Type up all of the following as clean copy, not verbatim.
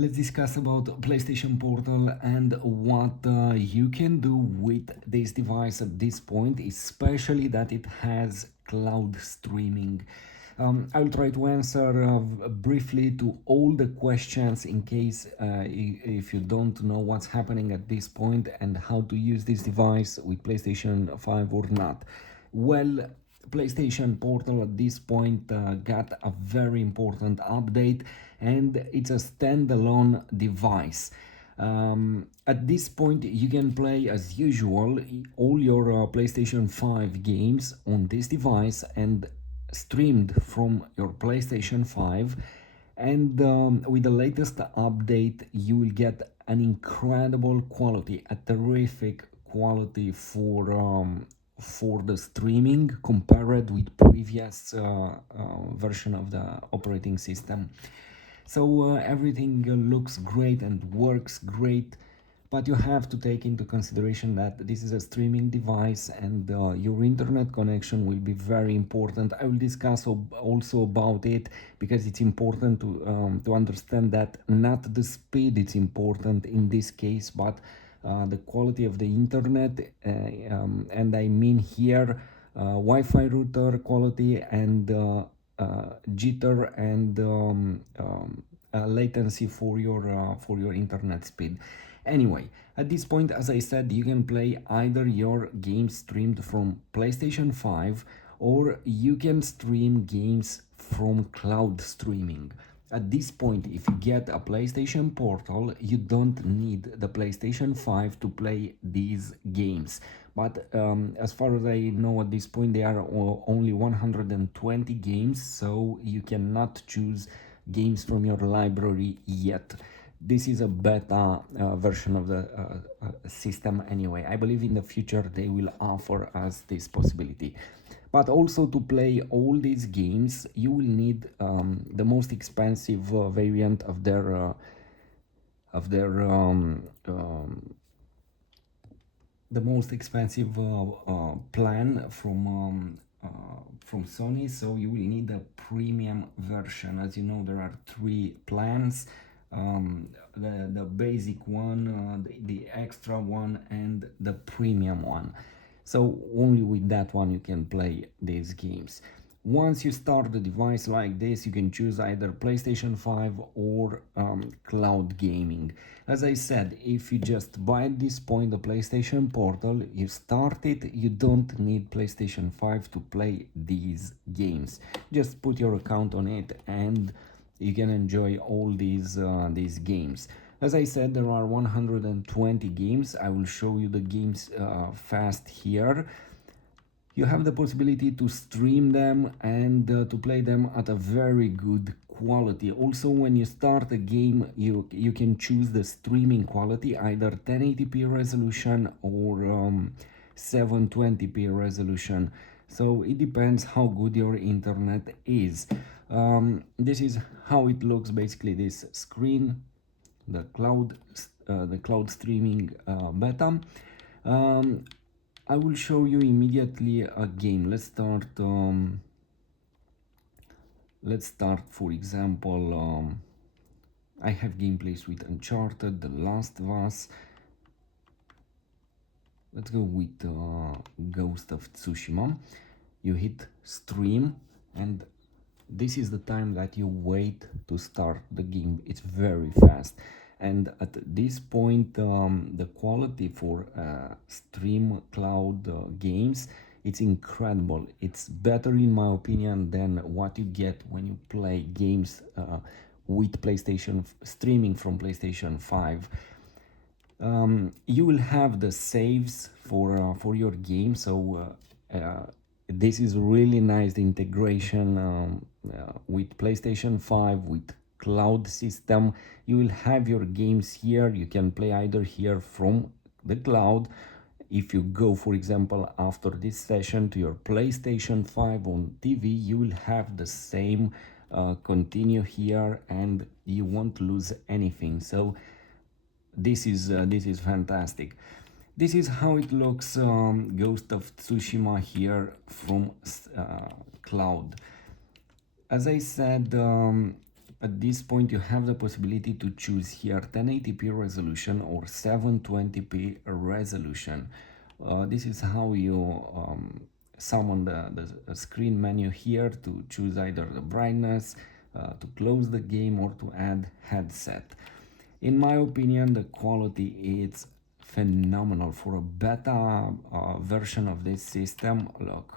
Let's discuss about PlayStation Portal and what you can do with this device at this point, especially that it has cloud streaming. I will try to answer briefly to all the questions in case if you don't know what's happening at this point and how to use this device with PlayStation 5 or not. Well, PlayStation Portal at this point got a very important update, and it's a standalone device. At this point, you can play as usual all your PlayStation 5 games on this device and streamed from your PlayStation 5. And with the latest update, you will get an incredible quality, a terrific quality for the streaming compared with previous version of the operating system. So everything looks great and works great, but you have to take into consideration that this is a streaming device and your internet connection will be very important. I will discuss also about it because it's important to understand that not the speed is important in this case, but the quality of the internet, and I mean here Wi-Fi router quality and jitter and latency for your internet speed. Anyway, at this point, as I said, you can play either your games streamed from PlayStation 5 or you can stream games from cloud streaming. At this point, if you get a PlayStation Portal, you don't need the PlayStation 5 to play these games. But as far as I know at this point, there are only 120 games, so you cannot choose games from your library yet. This is a beta version of the system anyway. I believe in the future they will offer us this possibility. But also to play all these games, you will need the most expensive variant of their the most expensive plan from Sony. So you will need a premium version. As you know, there are three plans. The basic one, the extra one, and the premium one. So only with that one you can play these games. Once you start the device like this, you can choose either PlayStation 5 or cloud gaming. As I said, if you just buy at this point the PlayStation Portal, you start it, you don't need PlayStation 5 to play these games. Just put your account on it and you can enjoy all these games. As I said, there are 120 games. I will show you the games fast here. You have the possibility to stream them and to play them at a very good quality. Also, when you start a game, you can choose the streaming quality, either 1080p resolution or 720p resolution. So it depends how good your internet is. This is how it looks, basically this screen, the cloud streaming beta. I will show you immediately a game. Let's start. For example, I have gameplays with Uncharted, The Last of Us. Let's go with Ghost of Tsushima. You hit stream, and this is the time that you wait to start the game. It's very fast, and at this point the quality for stream cloud games, it's incredible. It's better in my opinion than what you get when you play games with PlayStation streaming from PlayStation 5. You will have the saves for your game, so this is really nice, the integration with PlayStation 5 with cloud system. You will have your games here. You can play either here from the cloud. If you go, for example, after this session to your PlayStation 5 on TV, you will have the same continue here and you won't lose anything. So this is fantastic. This is how it looks, Ghost of Tsushima here from cloud. As I said, At this point, you have the possibility to choose here 1080p resolution or 720p resolution. This is how you summon the screen menu here to choose either the brightness, to close the game, or to add headset. In my opinion, the quality is phenomenal for a beta version of this system. Look.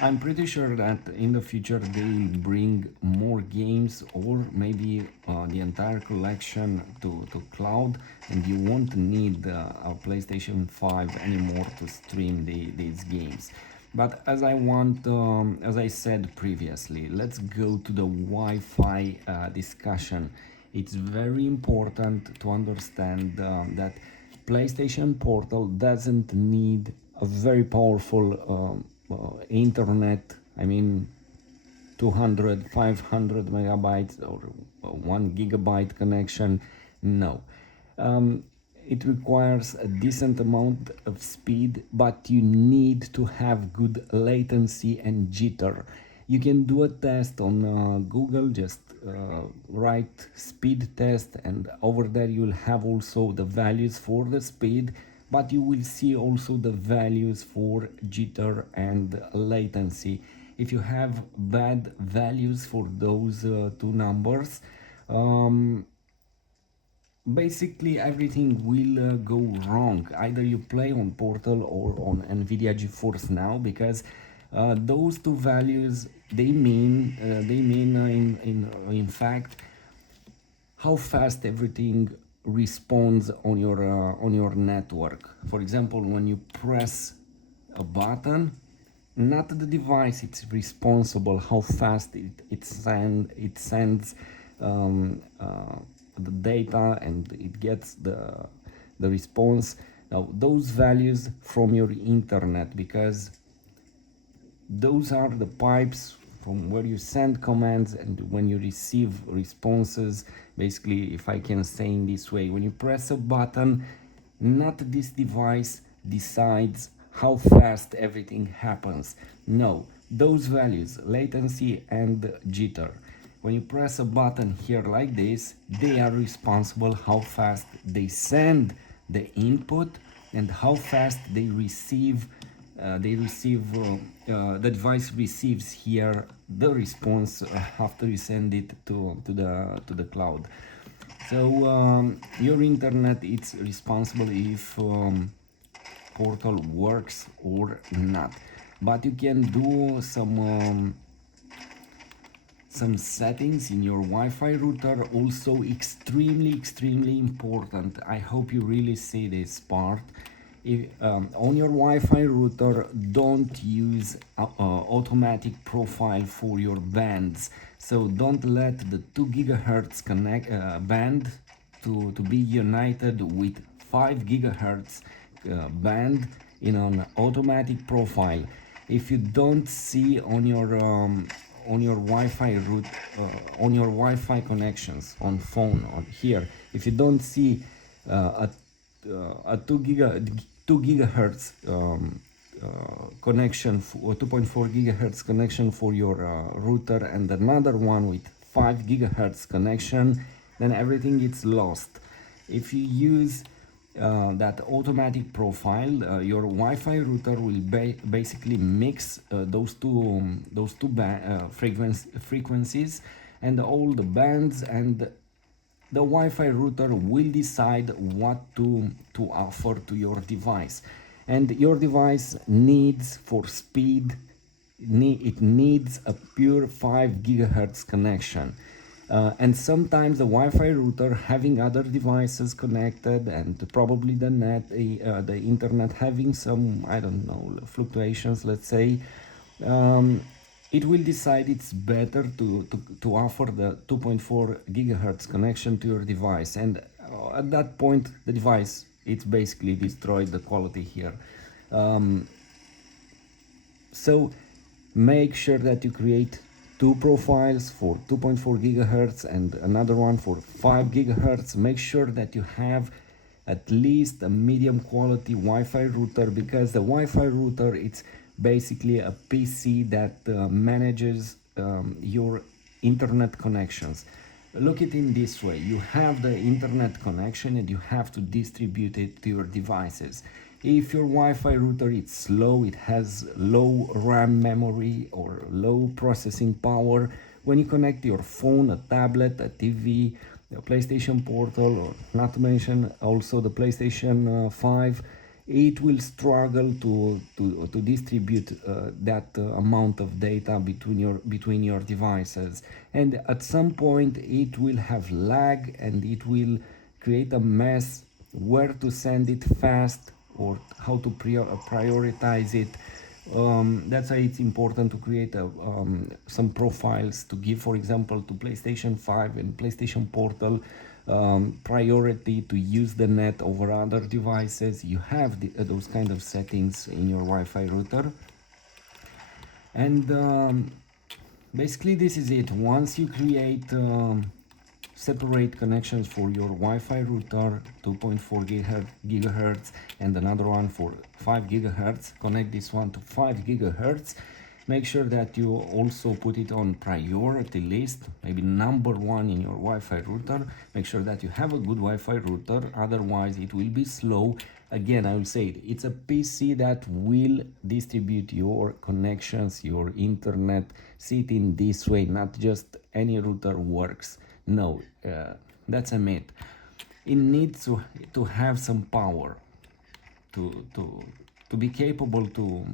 I'm pretty sure that in the future they'll bring more games or maybe the entire collection to cloud, and you won't need a PlayStation 5 anymore to stream these games. But as I said previously, let's go to the Wi-Fi discussion. It's very important to understand that PlayStation Portal doesn't need a very powerful internet. I mean, 200, 500 megabytes or 1 gigabyte connection. No. Um, it requires a decent amount of speed, but you need to have good latency and jitter. You can do a test on Google, just write speed test, and over there you'll have also the values for the speed, but you will see also the values for jitter and latency. If you have bad values for those two numbers, um, basically everything will go wrong. Either you play on Portal or on Nvidia GeForce Now, because those two values, they mean in fact how fast everything responds on your network. For example, when you press a button, not the device it's responsible how fast it sends the data, and it gets the response. Now those values from your internet, because those are the pipes from where you send commands and when you receive responses. Basically, if I can say in this way, when you press a button, not this device decides how fast everything happens. No, those values, latency and jitter, when you press a button here like this, they are responsible how fast they send the input and how fast the device receives here the response after you send it to the cloud. So your internet is responsible if Portal works or not, but you can do some settings in your Wi-Fi router, also extremely important. I hope you really see this part. If, on your Wi-Fi router, don't use automatic profile for your bands. So don't let the 2 gigahertz band to be united with 5 gigahertz band in an automatic profile. If you don't see on your Wi-Fi route, on your Wi-Fi connections on phone or here, if you don't see a 2 gigahertz connection or 2.4 gigahertz connection for your router and another one with 5 gigahertz connection, then everything is lost. If you use that automatic profile, your Wi-Fi router will basically mix those two frequencies and all the bands, and the Wi-Fi router will decide what to offer to your device. And your device needs, for speed, it needs a pure 5 gigahertz connection. And sometimes the Wi-Fi router having other devices connected, and probably the the internet having some, I don't know, fluctuations, let's say, it will decide it's better to offer the 2.4 gigahertz connection to your device. And at that point, the device, it's basically destroyed the quality here. So make sure that you create two profiles for 2.4 gigahertz and another one for 5 gigahertz. Make sure that you have at least a medium quality Wi-Fi router, because the Wi-Fi router, it's basically a PC that manages your internet connections. Look it in this way: you have the internet connection and you have to distribute it to your devices. If your Wi-Fi router is slow, it has low RAM memory or low processing power, when you connect your phone, a tablet, a TV, a PlayStation Portal, or not to mention also the PlayStation 5, it will struggle to distribute that amount of data between your devices, and at some point it will have lag and it will create a mess where to send it fast or how to prioritize it. That's why it's important to create some profiles to give, for example, to PlayStation 5 and PlayStation Portal priority to use the net over other devices. You have those kind of settings in your Wi-Fi router, and basically this is it. Once you create separate connections for your Wi-Fi router, 2.4 gigahertz and another one for 5 gigahertz, connect this one to 5 gigahertz. Make sure that you also put it on priority list, maybe number one in your Wi-Fi router. Make sure that you have a good Wi-Fi router, otherwise it will be slow. Again, I will say it's a PC that will distribute your connections, your internet. See it in this way, not just any router works. No, that's a myth. It needs to have some power to to to be capable to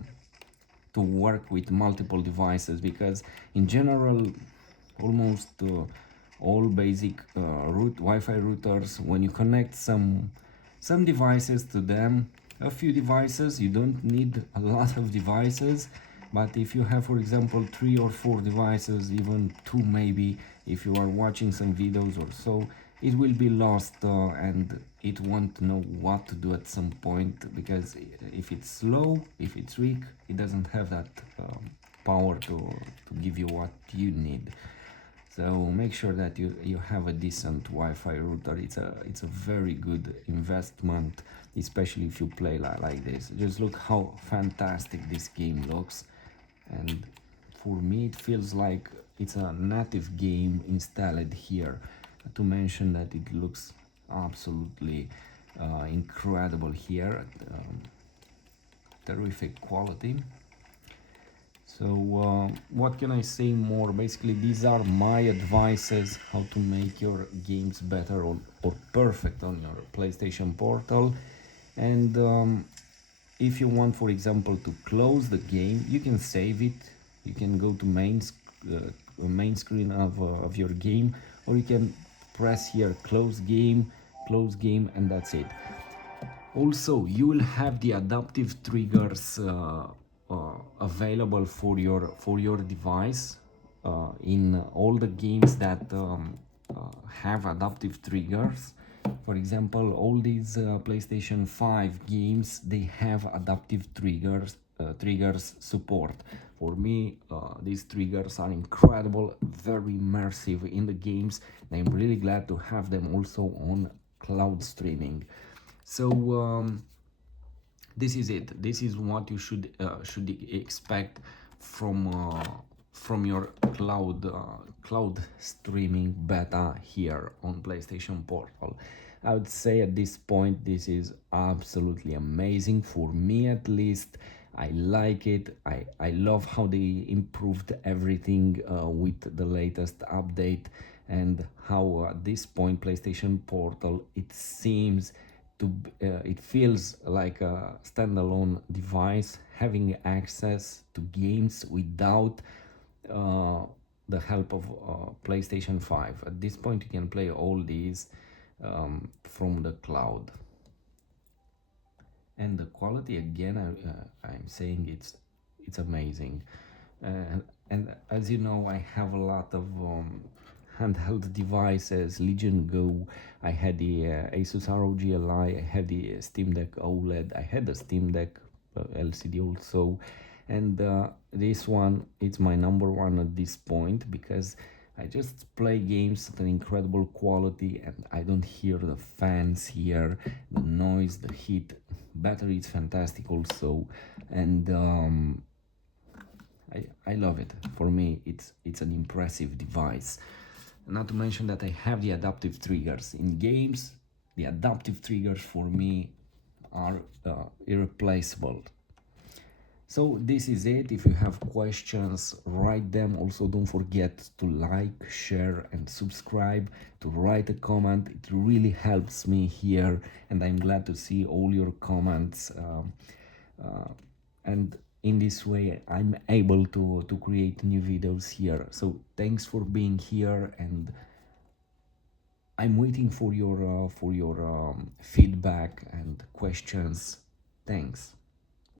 work with multiple devices, because in general almost all basic Wi-Fi routers, when you connect some devices to them, a few devices, you don't need a lot of devices. But if you have, for example, 3 or 4 devices, even 2 maybe, if you are watching some videos or so, it will be lost and it won't know what to do at some point, because if it's slow, if it's weak, it doesn't have that power to give you what you need. So make sure that you have a decent Wi-Fi router. It's a very good investment, especially if you play like this. Just look how fantastic this game looks, and for me it feels like it's a native game installed here. To mention that it looks absolutely incredible here, terrific quality. So what can I say more? Basically, these are my advices how to make your games better or perfect on your PlayStation Portal. And if you want, for example, to close the game, you can save it. You can go to main screen of your game, or you can press here close game, and that's it. Also, you will have the adaptive triggers available for your device in all the games that have adaptive triggers. For example, all these PlayStation 5 games, they have adaptive triggers support. For me, these triggers are incredible, very immersive in the games, and I'm really glad to have them also on cloud streaming. So this is it. This is what you should expect from your cloud streaming beta here on PlayStation Portal. I would say at this point this is absolutely amazing, for me at least. I like it. I love how they improved everything with the latest update, and how at this point PlayStation Portal, it seems it feels like a standalone device, having access to games without uh, the help of PlayStation 5. At this point, you can play all these from the cloud. And the quality, again, I'm saying it's amazing. And as you know, I have a lot of handheld devices. Legion Go, I had the Asus ROG Ally, I had the Steam Deck OLED, I had the Steam Deck LCD also, And this one, it's my number one at this point because I just play games at an incredible quality and I don't hear the fans here, the noise, the heat. Battery is fantastic also, and I love it. For me, it's an impressive device. Not to mention that I have the adaptive triggers in games. The adaptive triggers for me are irreplaceable. So this is it. If you have questions, write them. Also, don't forget to like, share, and subscribe. To write a comment, it really helps me here, and I'm glad to see all your comments. And in this way, I'm able to create new videos here. So thanks for being here, and I'm waiting for your feedback and questions. Thanks.